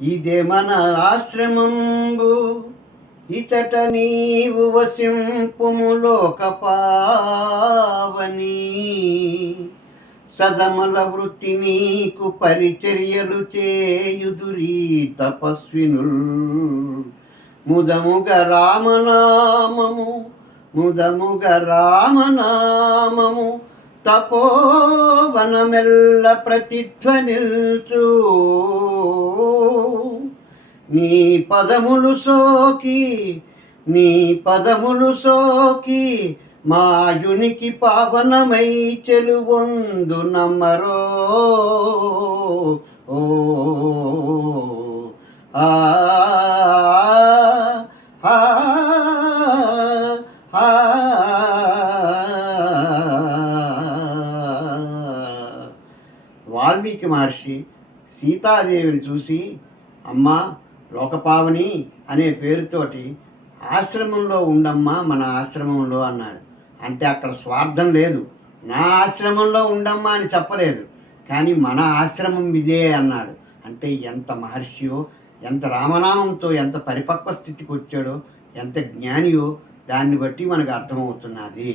ఇదే మన ఆశ్రమంబు, ఇతట నీవు వసింపుము లోకపావని. సజమల వృత్తి నీకు పరిచర్యలు చేయుదురీ తపస్వినుల్. ముదముగ రామనామము, ముదముగ రామనామము తపోవనమెల్ల ప్రతిధ్వనిల్చు. నీ పదములు సోకి, నీ పదములు సోకి మాయునికి పావనమై చెలువొందు నమ్మరో. ఓ ఆ ఆ ఆ వాల్మీకి మహర్షి సీతాదేవిని చూసి, అమ్మా లోకపావని అనే పేరుతోటి ఆశ్రమంలో ఉండమ్మా, మన ఆశ్రమంలో అన్నాడు. అంటే అక్కడ స్వార్థం లేదు. నా ఆశ్రమంలో ఉండమ్మా అని చెప్పలేదు, కానీ మన ఆశ్రమం ఇదే అన్నాడు. అంటే ఎంత మహర్షియో, ఎంత రామనామంతో ఎంత పరిపక్వ స్థితికి వచ్చాడో, ఎంత జ్ఞానియో దాన్ని బట్టి మనకు అర్థమవుతున్నది.